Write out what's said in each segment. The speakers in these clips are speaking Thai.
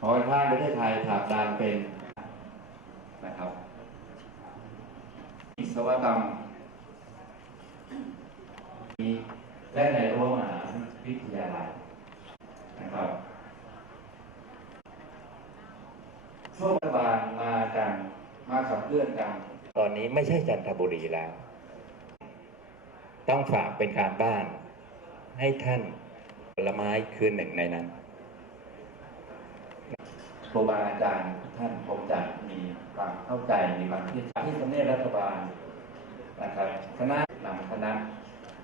หอการค้าประเทศไทยถากดานเป็นนะครับวิศวกรรมและในรั้วมหาวิทยาลัยนะครับช่วงรัฐบาลมากันมาขับเคลื่อนกัน ตอนนี้ไม่ใช่จันทบุรีแล้ว ต้องฝากเป็นการบ้านให้ท่านผลไม้คือหนึ่งในนั้น รูบาอาจารย์ทุกท่านคงจะมีความเข้าใจมีความที่ที่ทำเนียรัฐบาลนะครับคณะนำคณะ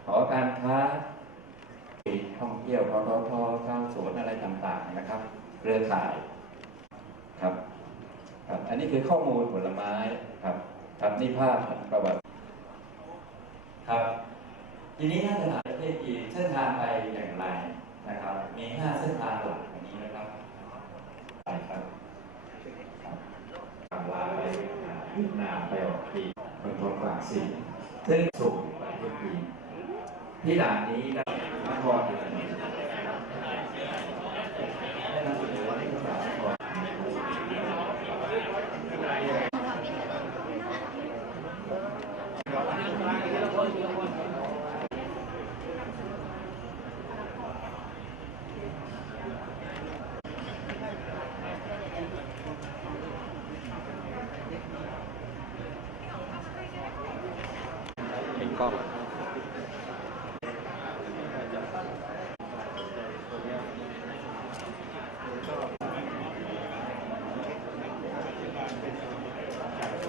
หอการค้าท่องเที่ยวทททชาวสวนอะไรต่างๆนะครับเรือข่ายครับครับ อันนี้คือข้อมูลผลไม้ครับ ครับนี่ภาพประวัติครับ ทีนี้ถ้าสถานประเทศจีนเส้นทางไปอย่างไรนะครับ มีห้าเส้นทางหลักอย่างนี้นะครับ ไปครับฝั่งลาวไป ขึ้นนาไปออกปีเมืองทองฝากสีซึ่งสูงไปทุกปีที่ด่านนี้นะนครอยู่ที่ไ comment.